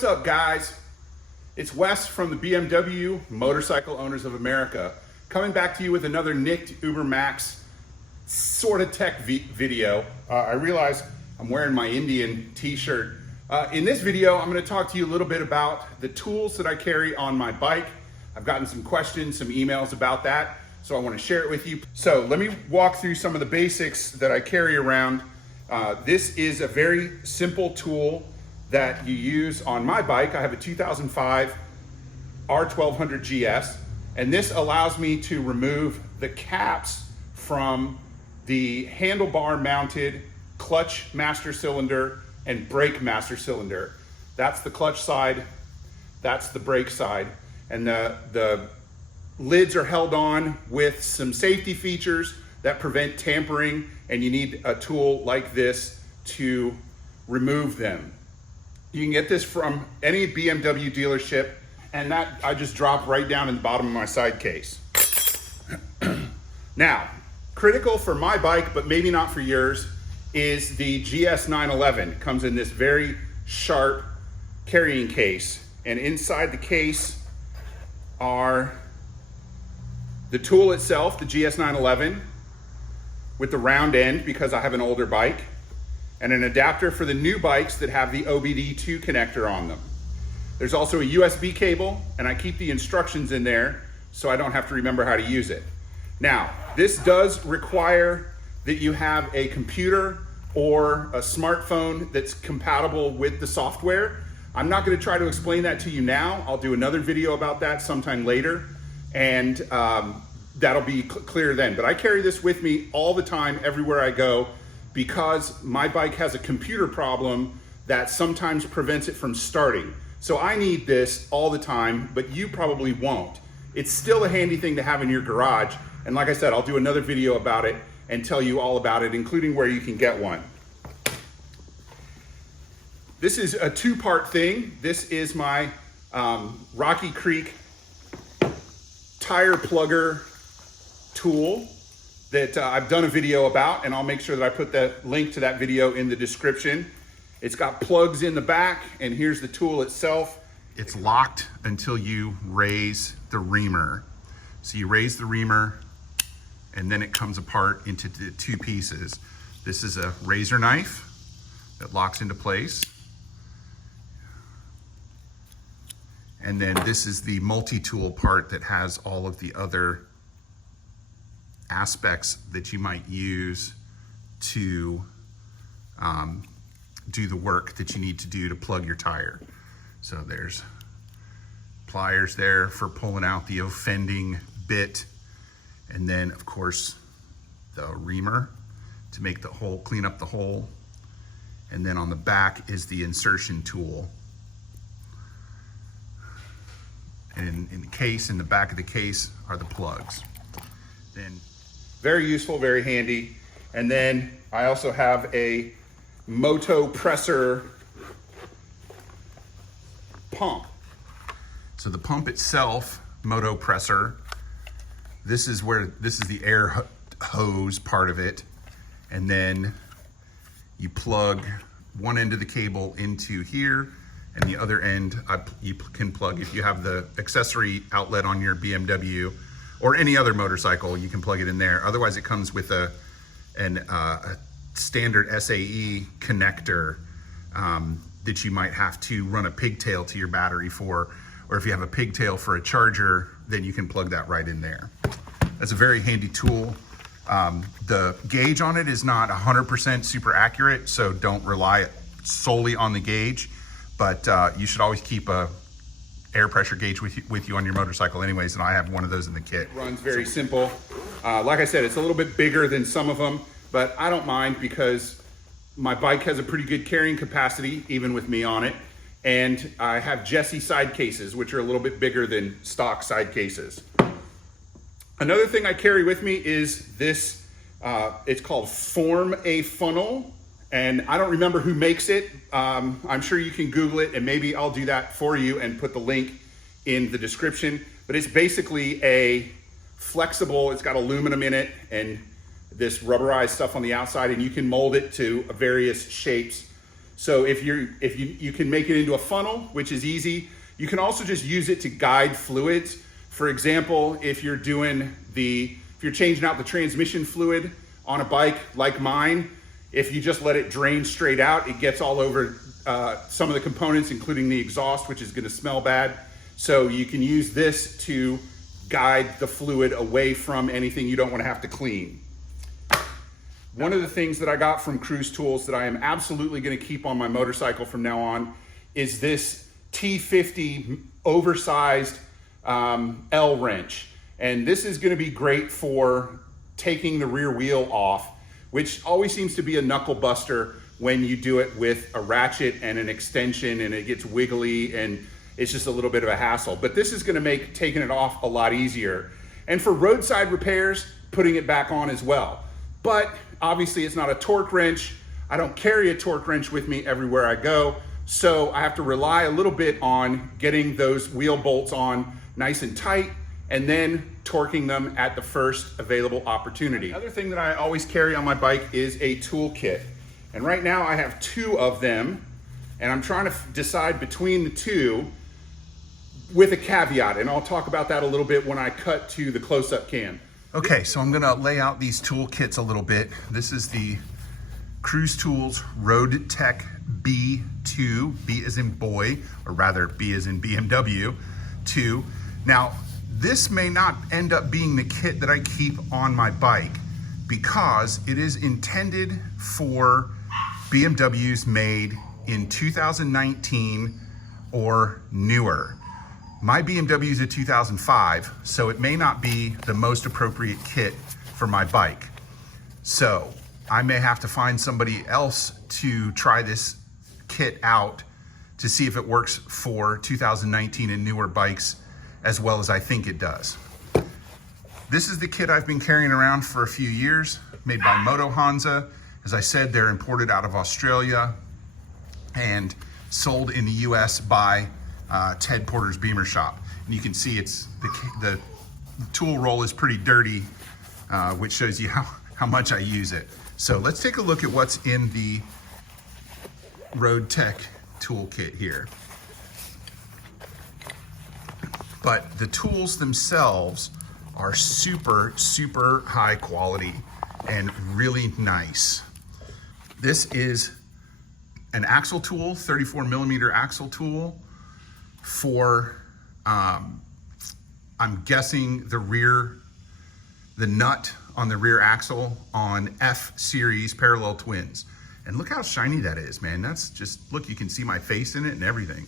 What's up, guys? It's Wes from the BMW Motorcycle Owners of America, coming back to you with another Nicht Uber Max sort of tech video. I realize I'm wearing my Indian t-shirt. In this video, I'm going to talk to you a little bit about the tools that I carry on my bike. I've gotten some questions, some emails about that, so I want to share it with you. So let me walk through some of the basics that I carry around. This is a very simple tool that you use on my bike. I have a 2005 R1200 GS, and this allows me to remove the caps from the handlebar mounted clutch master cylinder and brake master cylinder. That's the clutch side, that's the brake side. And the lids are held on with some safety features that prevent tampering, and you need a tool like this to remove them. You can get this from any BMW dealership, and that I just drop right down in the bottom of my side case. Now, critical for my bike, but maybe not for yours, is the GS 911. It comes in this very sharp carrying case, and inside the case are the tool itself, the GS 911, with the round end because I have an older bike, and an adapter for the new bikes that have the OBD2 connector on them. There's also a USB cable, and I keep the instructions in there so I don't have to remember how to use it. Now, this does require that you have a computer or a smartphone that's compatible with the software. I'm not going to try to explain that to you now. I'll do another video about that sometime later, and that'll be clear then. But I carry this with me all the time, everywhere I go, because my bike has a computer problem that sometimes prevents it from starting. So I need this all the time, but you probably won't. It's still a handy thing to have in your garage. And like I said, I'll do another video about it and tell you all about it, including where you can get one. This is a two-part thing. This is my Rocky Creek tire plugger tool that I've done a video about, and I'll make sure that I put the link to that video in the description. It's got plugs in the back, and here's the tool itself. It's locked until you raise the reamer. So you raise the reamer, and then it comes apart into the two pieces. This is a razor knife that locks into place. And then this is the multi-tool part that has all of the other aspects that you might use to do the work that you need to do to plug your tire. So there's pliers there for pulling out the offending bit, and then of course the reamer to make the hole, clean up the hole, and then on the back is the insertion tool. And in the case, in the back of the case, are the plugs. Then very useful, very handy. And then I also have a Moto presser pump. So the pump itself, Moto presser, this is the air hose part of it. And then you plug one end of the cable into here, and the other end you can plug, if you have the accessory outlet on your BMW or any other motorcycle, you can plug it in there. Otherwise, it comes with a standard SAE connector that you might have to run a pigtail to your battery for, or if you have a pigtail for a charger, then you can plug that right in there. That's a very handy tool. The gauge on it is not 100% super accurate, so don't rely solely on the gauge, but you should always keep a air pressure gauge with you on your motorcycle anyways, and I have one of those in the kit. Runs very simple. Like I said, it's a little bit bigger than some of them, but I don't mind because my bike has a pretty good carrying capacity, even with me on it. And I have Jessie side cases, which are a little bit bigger than stock side cases. Another thing I carry with me is this, it's called Form a Funnel. And I don't remember who makes it. I'm sure you can Google it, and maybe I'll do that for you and put the link in the description. But it's basically a flexible, it's got aluminum in it and this rubberized stuff on the outside, and you can mold it to various shapes. So if you can make it into a funnel, which is easy. You can also just use it to guide fluids. For example, if you're changing out the transmission fluid on a bike like mine, if you just let it drain straight out, it gets all over some of the components, including the exhaust, which is going to smell bad. So you can use this to guide the fluid away from anything you don't want to have to clean. One of the things that I got from CruzTOOLS that I am absolutely going to keep on my motorcycle from now on is this T50 oversized L wrench. And this is going to be great for taking the rear wheel off, which always seems to be a knuckle buster when you do it with a ratchet and an extension, and it gets wiggly and it's just a little bit of a hassle. But this is going to make taking it off a lot easier. And for roadside repairs, putting it back on as well. But obviously it's not a torque wrench. I don't carry a torque wrench with me everywhere I go. So I have to rely a little bit on getting those wheel bolts on nice and tight and then torquing them at the first available opportunity. Another thing that I always carry on my bike is a toolkit. And right now I have 2 of them, and I'm trying to decide between the 2 with a caveat, and I'll talk about that a little bit when I cut to the close-up cam. Okay, so I'm gonna lay out these toolkits a little bit. This is the CruzTOOLS Road Tech B2, B as in boy, or rather B as in BMW 2. Now, this may not end up being the kit that I keep on my bike because it is intended for BMWs made in 2019 or newer. My BMW is a 2005, so it may not be the most appropriate kit for my bike. So I may have to find somebody else to try this kit out to see if it works for 2019 and newer bikes as well as I think it does. This is the kit I've been carrying around for a few years, made by Moto Hansa. As I said, they're imported out of Australia and sold in the US by Ted Porter's Beemershop. And you can see it's the tool roll is pretty dirty, which shows you how much I use it. So let's take a look at what's in the Road Tech toolkit here. But the tools themselves are super, super high quality and really nice. This is an axle tool, 34 millimeter axle tool for, I'm guessing the nut on the rear axle on F series parallel twins. And look how shiny that is, man. That's just, look, you can see my face in it and everything.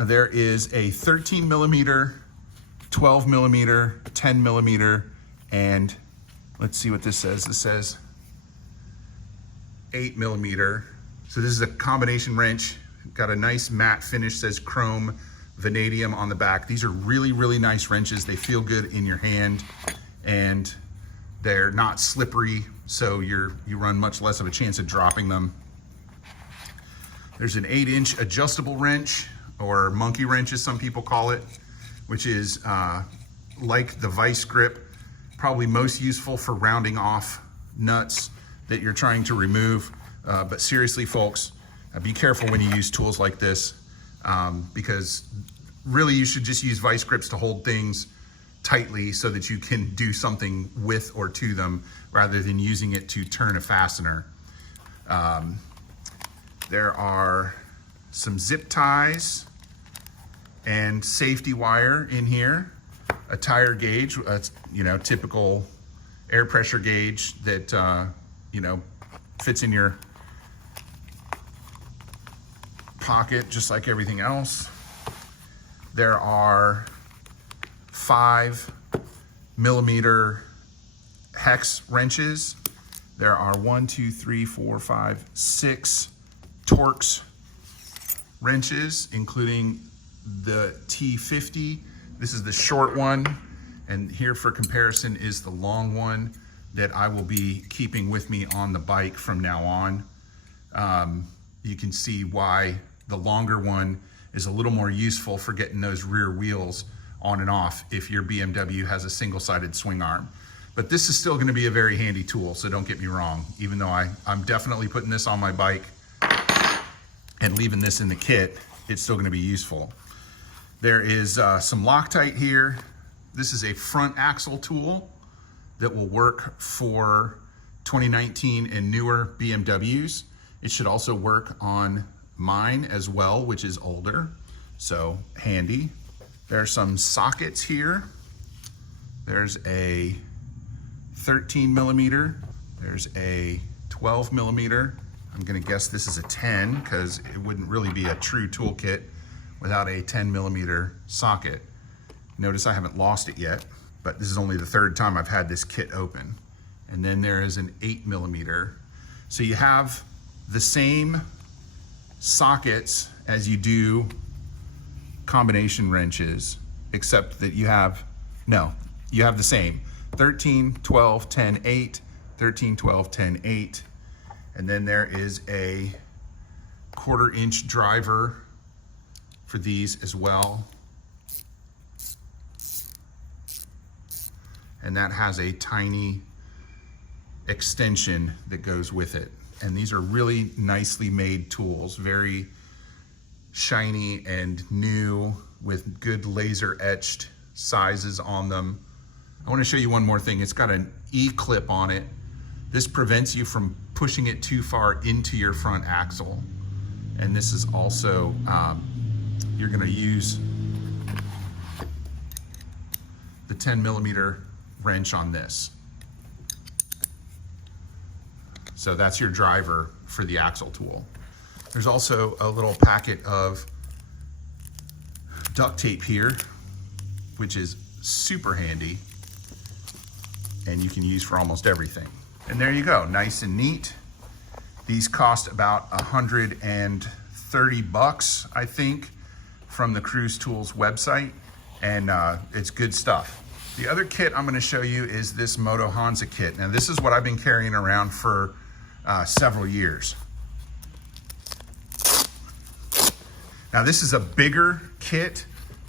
There is a 13 millimeter, 12 millimeter, 10 millimeter, and let's see what this says. This says 8 millimeter. So this is a combination wrench. Got a nice matte finish, says chrome vanadium on the back. These are really, really nice wrenches. They feel good in your hand and they're not slippery, so you run much less of a chance of dropping them. There's an 8-inch adjustable wrench, or monkey wrench as some people call it, which is like the vice grip, probably most useful for rounding off nuts that you're trying to remove. But seriously, folks, be careful when you use tools like this, because really you should just use vice grips to hold things tightly so that you can do something with or to them rather than using it to turn a fastener. There are some zip ties and safety wire in here, a tire gauge, typical air pressure gauge that fits in your pocket just like everything else. There are 5 millimeter hex wrenches. There are 6 Torx wrenches, including the T50. This is the short one, and here for comparison is the long one that I will be keeping with me on the bike from now on. You can see why the longer one is a little more useful for getting those rear wheels on and off if your BMW has a single-sided swing arm. But this is still gonna be a very handy tool, so don't get me wrong. Even though I'm definitely putting this on my bike and leaving this in the kit, it's still gonna be useful. There is some Loctite here. This is a front axle tool that will work for 2019 and newer BMWs. It should also work on mine as well, which is older, so handy. There are some sockets here. There's a 13 millimeter. There's a 12 millimeter. I'm gonna guess this is a 10 because it wouldn't really be a true toolkit without a 10 millimeter socket. Notice I haven't lost it yet, but this is only the third time I've had this kit open. And then there is an 8 millimeter. So you have the same sockets as you do combination wrenches, except that you have the same 13, 12, 10, 8, 13, 12, 10, 8. And then there is a 1/4 inch driver for these as well. And that has a tiny extension that goes with it. And these are really nicely made tools, very shiny and new with good laser etched sizes on them. I want to show you one more thing. It's got an E-clip on it. This prevents you from pushing it too far into your front axle. And this is also, you're going to use the 10 millimeter wrench on this. So that's your driver for the axle tool. There's also a little packet of duct tape here, which is super handy and you can use for almost everything. And there you go, nice and neat. These cost about $130, I think, from the CruzTOOLS website, and it's good stuff. The other kit I'm gonna show you is this Moto Hansa kit. Now this is what I've been carrying around for several years. Now this is a bigger kit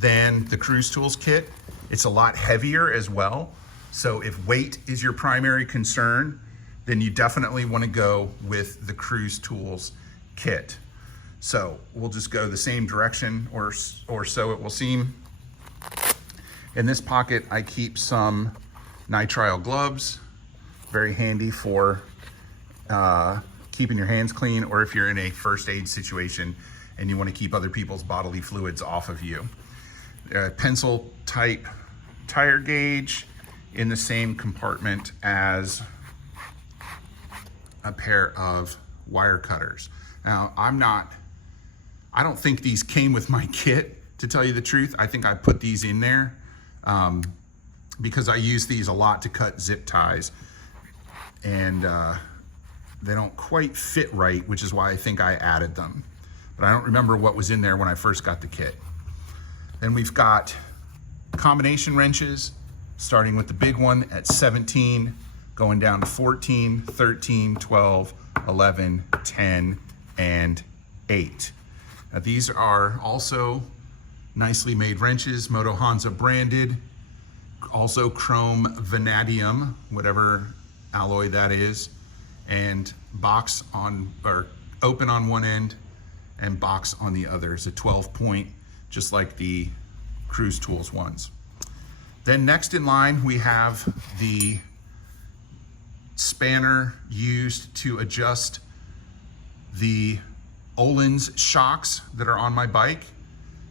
than the CruzTOOLS kit. It's a lot heavier as well. So if weight is your primary concern, then you definitely want to go with the CruzTOOLS kit. So we'll just go the same direction, or so it will seem. In this pocket, I keep some nitrile gloves, very handy for keeping your hands clean, or if you're in a first aid situation and you want to keep other people's bodily fluids off of you. Pencil type tire gauge in the same compartment as a pair of wire cutters. Now, I don't think these came with my kit, to tell you the truth. I think I put these in there because I use these a lot to cut zip ties, and they don't quite fit right, which is why I think I added them. But I don't remember what was in there when I first got the kit. Then we've got combination wrenches, starting with the big one at 17, going down to 14, 13, 12, 11, 10, and 8. Now these are also nicely made wrenches, Moto Hansa branded, also chrome vanadium, whatever alloy that is, and box on, or open on one end and box on the other. It's a 12-point, just like the CruzTOOLS ones. Then next in line, we have the spanner used to adjust the Öhlins shocks that are on my bike.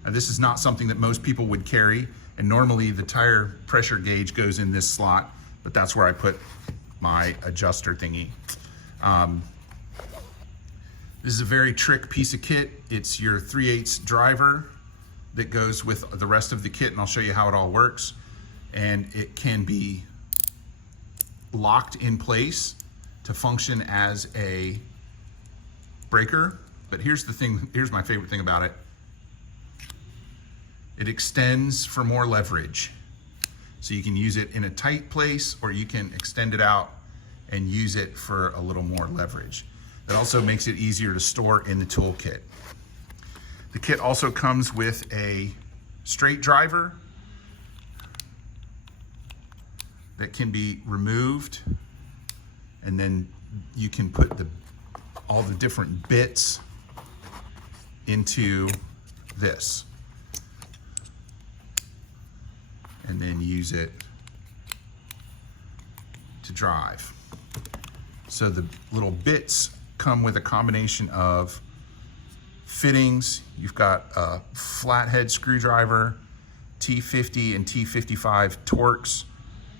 Now, this is not something that most people would carry, and normally the tire pressure gauge goes in this slot, but that's where I put my adjuster thingy. This is a very trick piece of kit. It's your 3/8 driver that goes with the rest of the kit, and I'll show you how it all works. And it can be locked in place to function as a breaker. But here's the thing, here's my favorite thing about it. It extends for more leverage. So you can use it in a tight place, or you can extend it out and use it for a little more leverage. It also makes it easier to store in the toolkit. The kit also comes with a straight driver, that can be removed, and then you can put all the different bits into this, and then use it to drive. So the little bits come with a combination of fittings. You've got a flathead screwdriver, T50 and T55 Torx,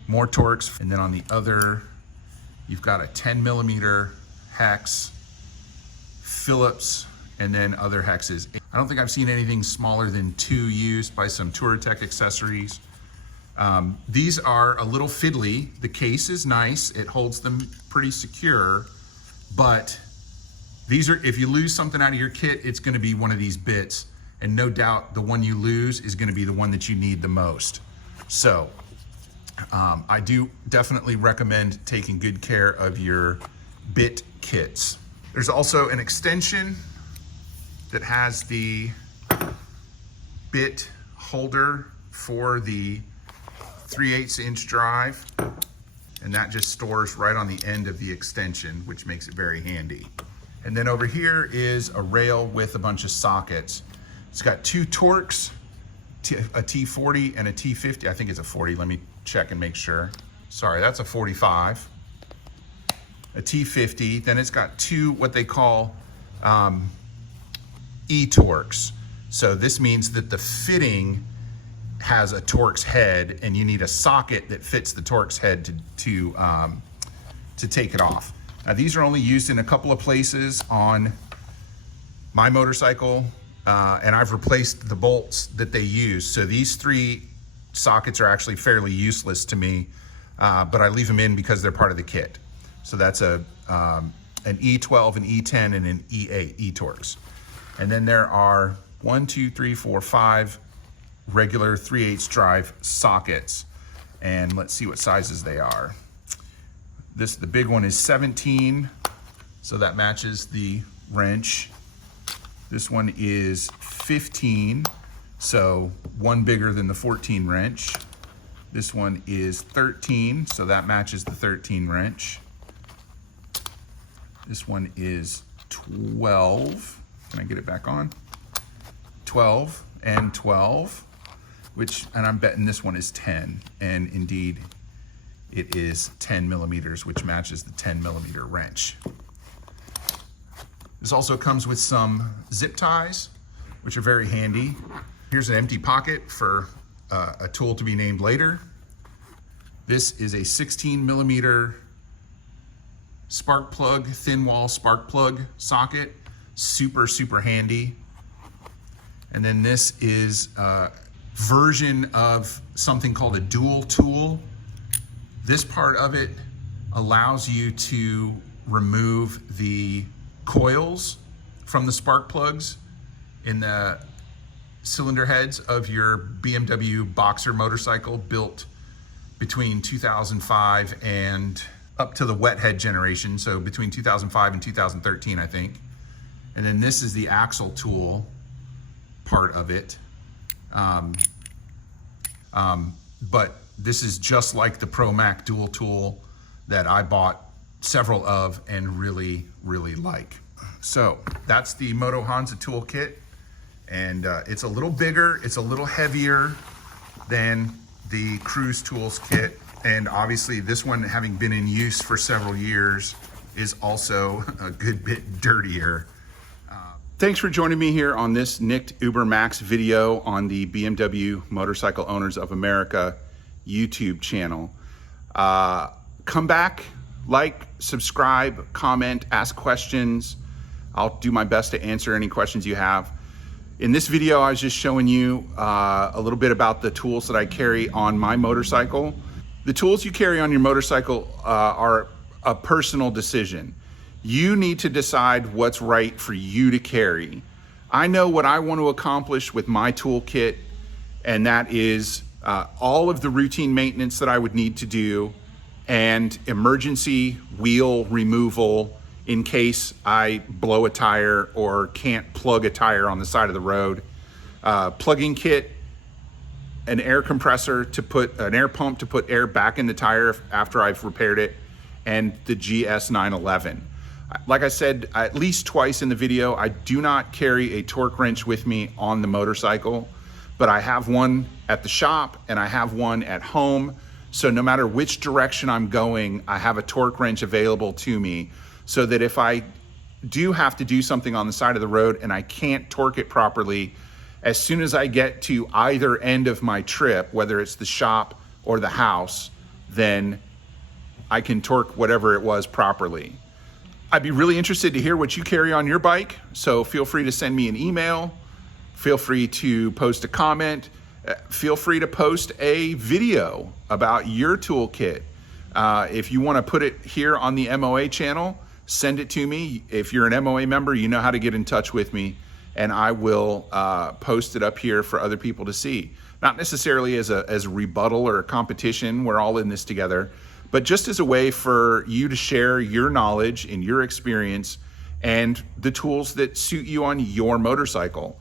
more Torx, and then on the other, you've got a 10mm hex, Phillips, and then other hexes. I don't think I've seen anything smaller than 2 used by some Touratech accessories. These are a little fiddly. The case is nice. It holds them pretty secure, but these are, if you lose something out of your kit, it's gonna be one of these bits, and no doubt the one you lose is gonna be the one that you need the most. So I do definitely recommend taking good care of your bit kits. There's also an extension that has the bit holder for the 3/8 inch drive, and that just stores right on the end of the extension, which makes it very handy. And then over here is a rail with a bunch of sockets. It's got 2 Torx, a T40 and a T50. I think it's a 40, let me check and make sure. Sorry, that's a 45, a T50. Then it's got 2 what they call E-Torx. So this means that the fitting has a Torx head, and you need a socket that fits the Torx head to take it off. Now these are only used in a couple of places on my motorcycle, and I've replaced the bolts that they use. So these 3 sockets are actually fairly useless to me, but I leave them in because they're part of the kit. So that's an E12, an E10, and an E8 E-Torx. And then there are 1, 2, 3, 4, 5 regular 3/8 drive sockets, and let's see what sizes they are. The big one is 17, so that matches the wrench. This one is 15, so one bigger than the 14 wrench. This one is 13, so that matches the 13 wrench. This one is 12. Can I get it back on? 12 and 12, and I'm betting this one is 10, and indeed it is 10mm, which matches the 10mm wrench. This also comes with some zip ties, which are very handy. Here's an empty pocket for a tool to be named later. This is a 16mm spark plug, thin wall spark plug socket. Super, super handy. And then this is a version of something called a dual tool. This part of it allows you to remove the coils from the spark plugs in the cylinder heads of your BMW Boxer motorcycle built between 2005 and up to the wet head generation, so between 2005 and 2013, I think. And then this is the axle tool part of it. But this is just like the Promach dual tool that I bought several of and really, really like. So that's the Moto Hansa toolkit, and it's a little bigger, it's a little heavier than the CruzTOOLS kit, and obviously this one, having been in use for several years, is also a good bit dirtier. Thanks for joining me here on this Nicht Uber Max video on the BMW Motorcycle Owners of America YouTube channel. Come back, like, subscribe, comment, ask questions. I'll do my best to answer any questions you have. In this video, I was just showing you a little bit about the tools that I carry on my motorcycle. The tools you carry on your motorcycle are a personal decision. You need to decide what's right for you to carry. I know what I want to accomplish with my toolkit, and that is all of the routine maintenance that I would need to do and emergency wheel removal in case I blow a tire or can't plug a tire on the side of the road. Plugging kit an air compressor to put, an air pump to put air back in the tire after I've repaired it, and the GS911. Like I said at least twice in the video, I do not carry a torque wrench with me on the motorcycle, but I have one at the shop and I have one at home. So no matter which direction I'm going, I have a torque wrench available to me, so that if I do have to do something on the side of the road and I can't torque it properly, as soon as I get to either end of my trip, whether it's the shop or the house, then I can torque whatever it was properly. I'd be really interested to hear what you carry on your bike, so feel free to send me an email, feel free to post a comment, feel free to post a video about your toolkit. If you want to put it here on the MOA channel, send it to me. If you're an MOA member, you know how to get in touch with me, and I will post it up here for other people to see. Not necessarily as a rebuttal or a competition, we're all in this together, but just as a way for you to share your knowledge and your experience and the tools that suit you on your motorcycle.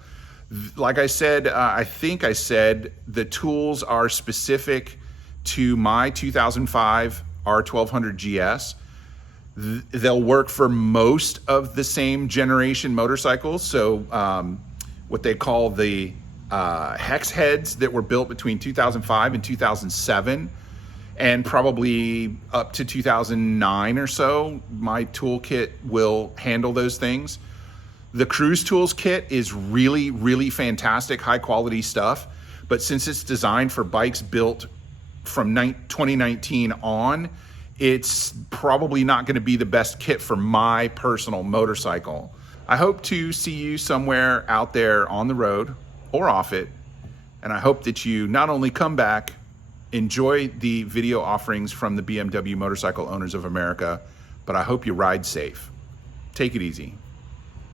Like I said, I think I said the tools are specific to my 2005 R1200 GS. They'll work for most of the same generation motorcycles. So what they call the hex heads that were built between 2005 and 2007, and probably up to 2009 or so, my toolkit will handle those things. The CruzTOOLS kit is really, really fantastic, high quality stuff. But since it's designed for bikes built from 2019 on, it's probably not going to be the best kit for my personal motorcycle. I hope to see you somewhere out there on the road or off it. And I hope that you not only come back, enjoy the video offerings from the BMW Motorcycle Owners of America, but I hope you ride safe. Take it easy.